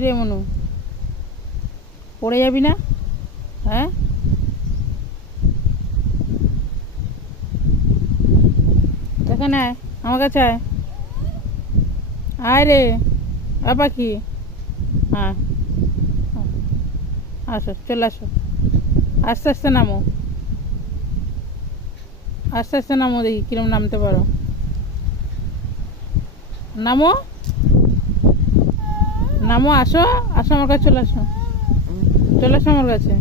কিরে মনু, পড়ে যাবি না? হ্যাঁ, এখানে আয়, আমার কাছে আয়। আয় রে, আ পাখি। হ্যাঁ, আসো, চলে আসো। আস্তে আস্তে নামো, আস্তে আস্তে নামো, দেখি কিরম নামতে পারো। নামো, নামো, আসো, আসো আমার কাছে, চলে আসো, চলে আসো আমার কাছে।